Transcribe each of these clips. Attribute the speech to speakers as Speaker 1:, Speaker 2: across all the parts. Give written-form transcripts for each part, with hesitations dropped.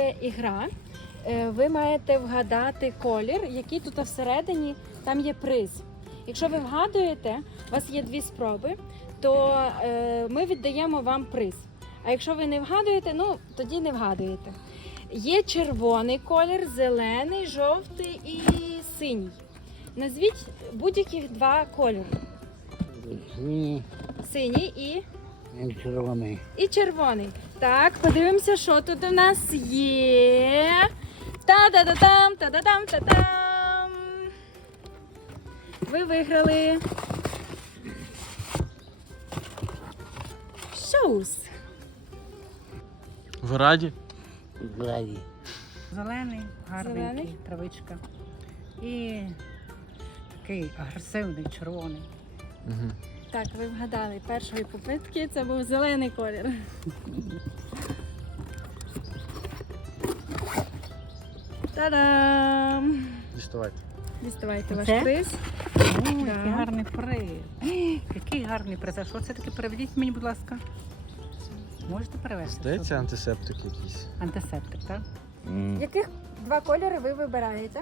Speaker 1: це ігра. Ви маєте вгадати колір, який тут всередині, там є приз. Якщо ви вгадуєте, у вас є 2 спроби, то ми віддаємо вам приз. А якщо ви не вгадуєте, ну тоді не вгадуєте. Є червоний колір, зелений, жовтий і синій. Назвіть будь-яких 2 кольори. Синій і?
Speaker 2: Червоний.
Speaker 1: І червоний. Так, подивимося, що тут у нас є. Та-да-да-там, та-да-там, та-там. Ви виграли шоус.
Speaker 3: Ви раді?
Speaker 2: Раді.
Speaker 4: Зелений, гарненький,
Speaker 1: Зелений?
Speaker 4: травичка. І такий агресивний, червоний.
Speaker 3: Угу.
Speaker 1: Так, ви вгадали першої попитки, це був зелений колір. Та-дам!
Speaker 3: Діставайте.
Speaker 1: Діставайте ваш
Speaker 4: Це?
Speaker 1: приз.
Speaker 4: О, який
Speaker 1: Так.
Speaker 4: гарний приз. Який гарний приз. А що це таке? Переведіть мені, будь ласка. Можете перевести?
Speaker 3: Здається, антисептик якийсь.
Speaker 4: Антисептик, так?
Speaker 1: Яких 2 кольори ви вибираєте?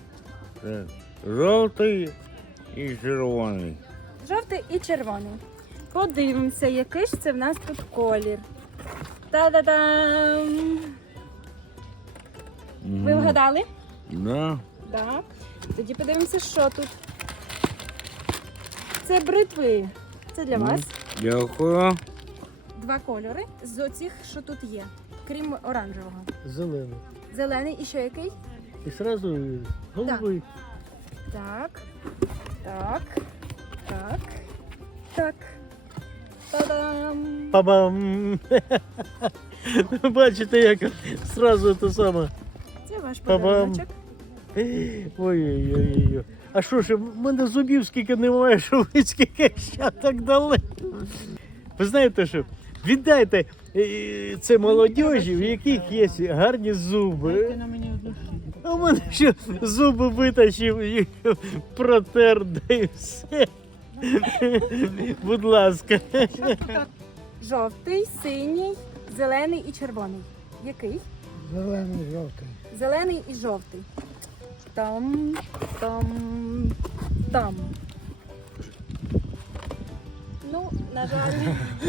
Speaker 2: Жовтий і червоний.
Speaker 1: Жовтий і червоний. Подивимося, який ж це в нас тут колір. Та-да-дам! Ви вгадали?
Speaker 2: Да.
Speaker 1: Так. Тоді подивимося, що тут. Це бритви. Це для вас.
Speaker 2: Дякую.
Speaker 1: 2 кольори з оцих, що тут є, крім оранжевого.
Speaker 5: Зелений.
Speaker 1: Зелений і ще який?
Speaker 5: І одразу голубий.
Speaker 1: Так. Так. Так. Так. Та-дам!
Speaker 5: Па-бам! Бачите, як одразу те саме.
Speaker 1: Це ваш
Speaker 5: Па-бам!
Speaker 1: подарунок.
Speaker 5: Ой-ой-ой. А що ж, в мене зубів скільки немає, що ви скільки ще так дали. Ви знаєте що? Віддайте це молодіжі, в яких є гарні зуби.
Speaker 4: на мені одну штуку.
Speaker 5: А в мене ще зуби витащив і протер, да і все. Будь ласка.
Speaker 1: Жовтий, синій, зелений і червоний. Який?
Speaker 2: Зелений, жовтий.
Speaker 1: Зелений і жовтий. Там, там, там. Ну, на жаль,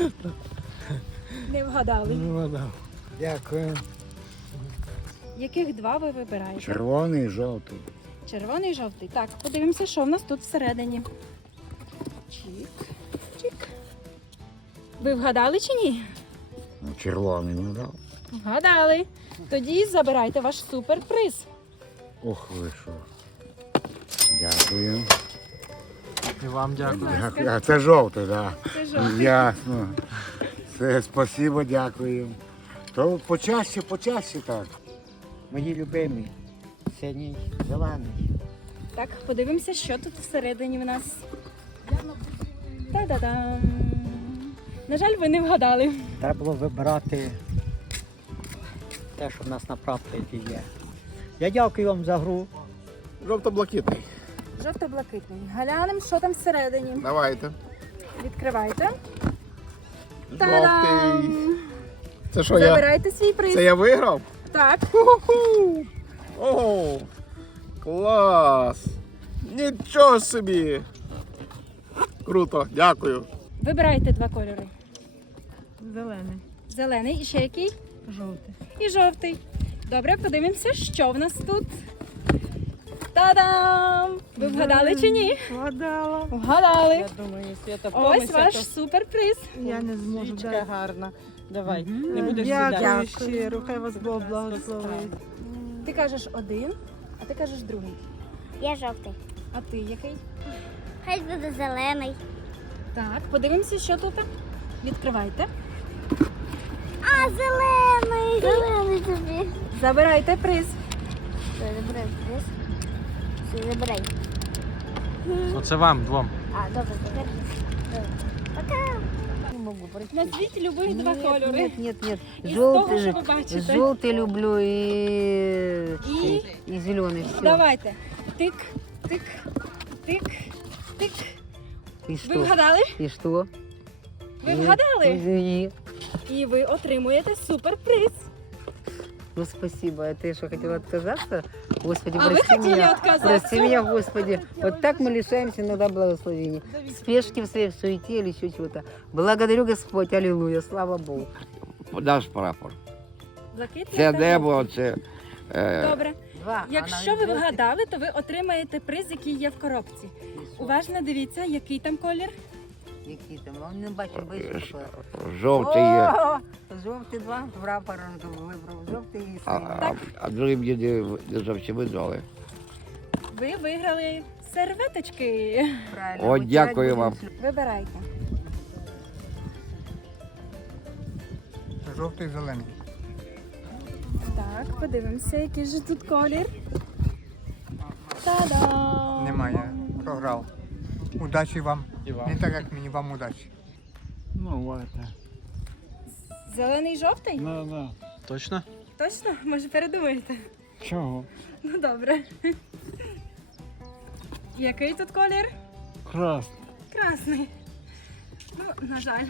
Speaker 1: не вгадали.
Speaker 2: Дякую.
Speaker 1: Яких 2 ви вибираєте?
Speaker 2: Червоний і жовтий.
Speaker 1: Червоний і жовтий. Так, подивимося, що в нас тут всередині. Чик, чик. Ви вгадали чи ні?
Speaker 2: Червоний не дав.
Speaker 1: Вгадали. Тоді забирайте ваш суперприз.
Speaker 2: Ох, ви що. Дякую.
Speaker 3: І вам дякую.
Speaker 2: Дякую. А це жовтий, так.
Speaker 1: Це жовтий.
Speaker 2: Ясно. Все, спасибо, дякую. То почаще так.
Speaker 6: Мої любимі. Синій, зелений.
Speaker 1: Так, подивимося, що тут всередині в нас. Та-да-дам. На жаль, ви не вгадали.
Speaker 6: Треба було вибирати те, що в нас на практиці є. Я дякую вам за гру.
Speaker 7: Жовто-блакитний.
Speaker 1: Жовто-блакитний. Глянемо, що там всередині.
Speaker 7: Давайте.
Speaker 1: Відкривайте.
Speaker 7: Жовтий.
Speaker 1: Та-дам!
Speaker 7: Це що я?
Speaker 1: Забирайте свій приз.
Speaker 7: Це я виграв?
Speaker 1: Так.
Speaker 7: Ху-ху! О, клас! Нічого собі! Круто, дякую.
Speaker 1: Вибирайте 2 кольори.
Speaker 4: Зелений,
Speaker 1: Зелений і ще який?
Speaker 4: жовтий.
Speaker 1: І жовтий. Добре, подивимося, що в нас тут. Та-дам! Ви вгадали чи ні?
Speaker 4: Вгадала.
Speaker 1: Вгадали.
Speaker 8: Я думаю, Свята,
Speaker 1: Ось ваш суперприз.
Speaker 8: Я не зможу. Свічка гарна. Давай, не будеш
Speaker 4: Дякую
Speaker 8: сідати.
Speaker 4: щиро, хай вас Бог благословить.
Speaker 1: Ти кажеш 1, а ти кажеш 2.
Speaker 9: Я жовтий.
Speaker 1: А ти який?
Speaker 9: Хай буде зелений.
Speaker 1: Так, подивимося, що тут. Відкривайте.
Speaker 9: А, зелений! Зелений тобі.
Speaker 1: Забирайте приз.
Speaker 9: Все, забирай. Все, забирай.
Speaker 3: Оце вам двом.
Speaker 9: А, добре, забирай. Пока.
Speaker 1: Назвіть любих 2 кольори.
Speaker 8: Нет.
Speaker 1: Із того, що ви бачите.
Speaker 8: Желтый люблю
Speaker 1: І
Speaker 8: и зеленый. Все.
Speaker 1: давайте. Тик, тик, тик, тик.
Speaker 8: И
Speaker 1: Ви
Speaker 8: что?
Speaker 1: вгадали?
Speaker 8: И что?
Speaker 1: Ви вгадали?
Speaker 8: И
Speaker 1: І ви отримуєте суперприз.
Speaker 4: Ну, спасибо. А ты что, хотела отказаться? Господи,
Speaker 1: А вы
Speaker 4: прости
Speaker 1: хотели
Speaker 4: меня.
Speaker 1: отказаться?
Speaker 4: Прости меня, Господи. Вот так мы лишаемся иногда благословений. В спешке, в своей суете или еще чего-то. Благодарю Господь, аллилуйя, слава Богу.
Speaker 10: Наш прапор.
Speaker 1: Блакитний
Speaker 10: Це
Speaker 1: та
Speaker 10: небо,
Speaker 1: жовтий.
Speaker 10: це
Speaker 1: Добре. Якщо ви вгадали, то ви отримаєте приз, який є в коробці. Уважно дивіться, який там колір.
Speaker 4: Які там? Он не бачив, вийшов.
Speaker 10: жовтий є.
Speaker 4: Жовтий два прапора вибрав. Жовтий і
Speaker 10: А,
Speaker 4: синій.
Speaker 10: а другий мені не зовсім видали.
Speaker 1: Ви виграли серветочки.
Speaker 4: Правильно.
Speaker 10: О,
Speaker 4: Витирать
Speaker 10: дякую
Speaker 4: будемо
Speaker 10: вам.
Speaker 1: Вибирайте.
Speaker 6: Жовтий, зелений.
Speaker 1: Так, подивимося, який же тут колір. Та-дам!
Speaker 6: Немає. Програв. Удачі вам.
Speaker 3: І вам.
Speaker 6: Не так, як мені, вам удачі.
Speaker 3: Ну, ладно.
Speaker 1: Зелений і жовтий?
Speaker 3: Точно?
Speaker 1: Точно? Може передумаєте?
Speaker 3: Чого?
Speaker 1: Ну добре. Який тут колір?
Speaker 3: Красний.
Speaker 1: Красний. Ну, на жаль.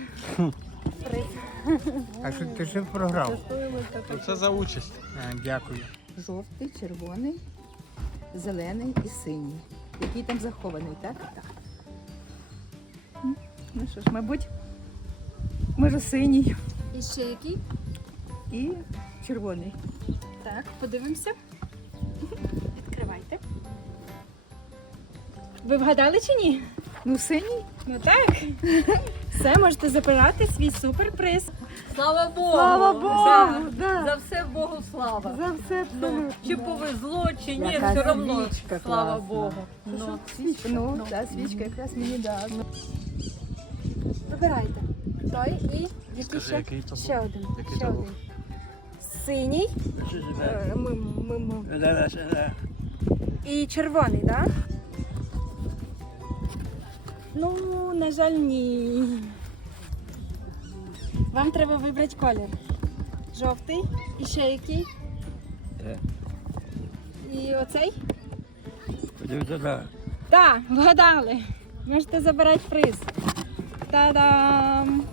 Speaker 6: А що ти ще програв?
Speaker 3: Це за участь.
Speaker 6: Дякую.
Speaker 8: Жовтий, червоний, зелений і синій. Який там захований, так? Так. Ну що ж, мабуть, може синій
Speaker 1: І ще який?
Speaker 8: і червоний.
Speaker 1: Так, подивимося. Відкривайте. Ви вгадали чи ні?
Speaker 8: Ну, синій.
Speaker 1: Ну так. Все, можете забирати свій суперприз.
Speaker 8: Слава Богу!
Speaker 1: Слава Богу,
Speaker 8: За все Богу слава!
Speaker 1: За все
Speaker 8: Ну, чи повезло, чи ні,
Speaker 4: Яка
Speaker 8: все одно,
Speaker 4: свічка
Speaker 8: слава
Speaker 4: класна.
Speaker 8: Богу. Ну, свічка, ну, та свічка якраз мені да.
Speaker 1: Вибирайте. Той і який
Speaker 3: Скажи,
Speaker 1: ще?
Speaker 3: який то
Speaker 1: Ще
Speaker 3: був?
Speaker 1: один.
Speaker 3: Який
Speaker 1: Ще
Speaker 3: то був?
Speaker 1: один. Синій. І червоний, так? Ну, на жаль, ні. Вам треба вибрати колір. Жовтий. І ще який? І оцей? Так, вгадали. Можете забирати приз. Та-дам!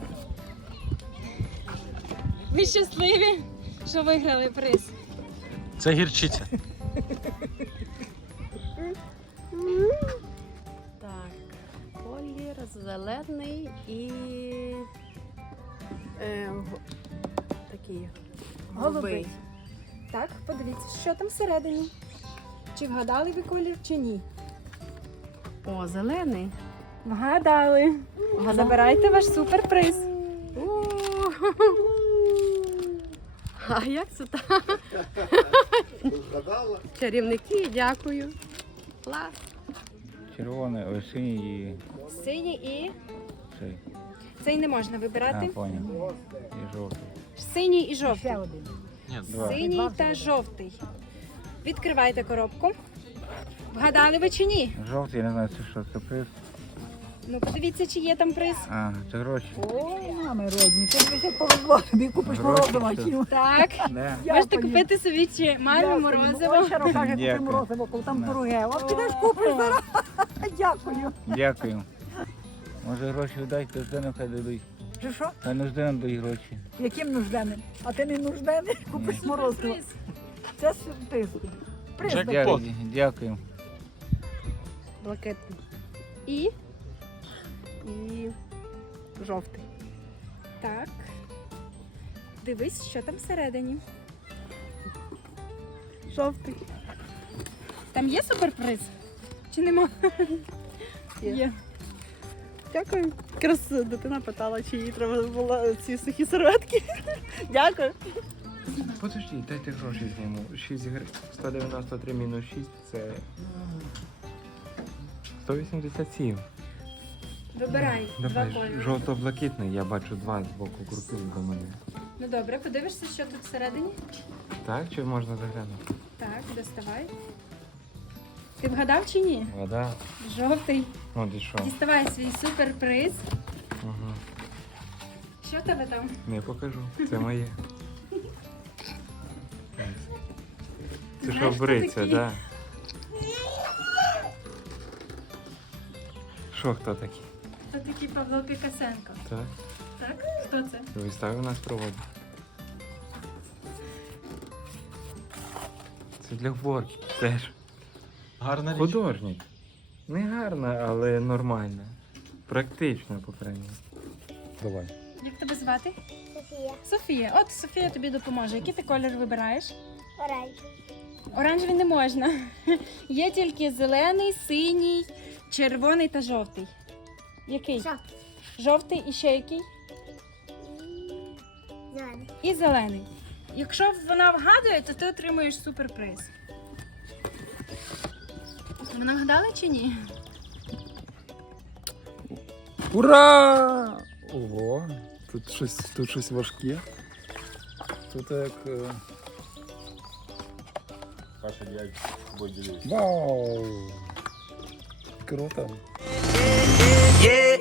Speaker 1: Ви щасливі, що виграли приз.
Speaker 3: Це гірчиця.
Speaker 11: Так, колір зелений і такий голубий.
Speaker 1: Так, подивіться, що там всередині. Чи вгадали ви колір, чи ні?
Speaker 11: О, зелений.
Speaker 1: Вгадали. Забирайте ваш суперприз.
Speaker 11: А як це так? Чарівники, дякую. Клас.
Speaker 10: Червоний, ось синій і
Speaker 1: Синій і
Speaker 10: цей.
Speaker 1: цей не можна вибирати.
Speaker 10: Поняв. І жовтий.
Speaker 1: Синій і жовтий.
Speaker 3: Ні,
Speaker 1: Синій та жовтий. Відкривайте коробку. Вгадали ви чи ні?
Speaker 10: Жовтий, я не знаю, це що, це приз.
Speaker 1: Ну, подивіться, чи є там приз.
Speaker 10: А, це гроші.
Speaker 8: Ой, мами родні, ти вже повезло, тобі купиш
Speaker 10: Гроші
Speaker 8: морозиво.
Speaker 1: Так.
Speaker 10: Де?
Speaker 1: Можете купити собі чи мамі морозиво.
Speaker 8: Щиро каже, купи
Speaker 10: Дякую.
Speaker 8: морозиво, коли там
Speaker 10: Да.
Speaker 8: дороге. От підеш купиш зараз. Дякую.
Speaker 10: Дякую. Може гроші дайте, нужденним хай дадуть.
Speaker 8: Чи що?
Speaker 10: Хай нужденним дають гроші.
Speaker 8: Яким нужденним? А ти не нужденний, купиш морозиво. Це сюрприз. Приз
Speaker 3: Джек-
Speaker 8: такий.
Speaker 3: Кот.
Speaker 10: Дякую.
Speaker 11: Блакитний.
Speaker 1: І
Speaker 11: І жовтий.
Speaker 1: так. Дивись, що там всередині.
Speaker 11: Жовтий.
Speaker 1: Там є суперприз? Чи нема?
Speaker 11: Є. Дякую. Якраз дитина питала, чи їй треба було ці сухі серветки. Дякую.
Speaker 7: Подожди, дайте гроші зніму. 6 гривень. 193 мінус 6 це 187.
Speaker 1: Вибирай два
Speaker 7: Давай,
Speaker 1: кольори.
Speaker 7: жовто-блакитний, я бачу два з боку крутили до мене.
Speaker 1: Ну добре, подивишся, що тут всередині?
Speaker 7: Так, чи можна заглянути?
Speaker 1: Так, доставай. Ти вгадав чи ні?
Speaker 7: Вода.
Speaker 1: Жовтий.
Speaker 7: Ну, ти що?
Speaker 1: Діставай свій суперприз.
Speaker 7: Угу.
Speaker 1: Що в тебе там?
Speaker 7: Не покажу. Це моє. Це
Speaker 1: Знаєш,
Speaker 7: що
Speaker 1: хто
Speaker 7: бриться,
Speaker 1: такий?
Speaker 7: так? Да? Що хто такий?
Speaker 1: Це такий Павло Пікасенко.
Speaker 7: Так.
Speaker 1: Так? Хто це?
Speaker 7: Вистави нас проводить. Це для уборки теж.
Speaker 3: Гарна річ.
Speaker 7: Художник. Не гарна, але нормальна. Практична, по крайній мірі.
Speaker 10: Давай.
Speaker 1: Як тебе звати?
Speaker 9: Софія.
Speaker 1: Софія. От Софія тобі допоможе. Який ти колір вибираєш?
Speaker 9: Оранж.
Speaker 1: Оранжевий не можна. Є тільки зелений, синій, червоний та жовтий. Який?
Speaker 9: Жовтий.
Speaker 1: Жовтий і ще який?
Speaker 9: Зелений.
Speaker 1: І зелений. Якщо вона вгадує, то ти отримуєш суперприз. Вона вгадала чи ні?
Speaker 10: Ура! Ого! Тут щось важке. Тут як. Вау! Круто.
Speaker 12: Yeah.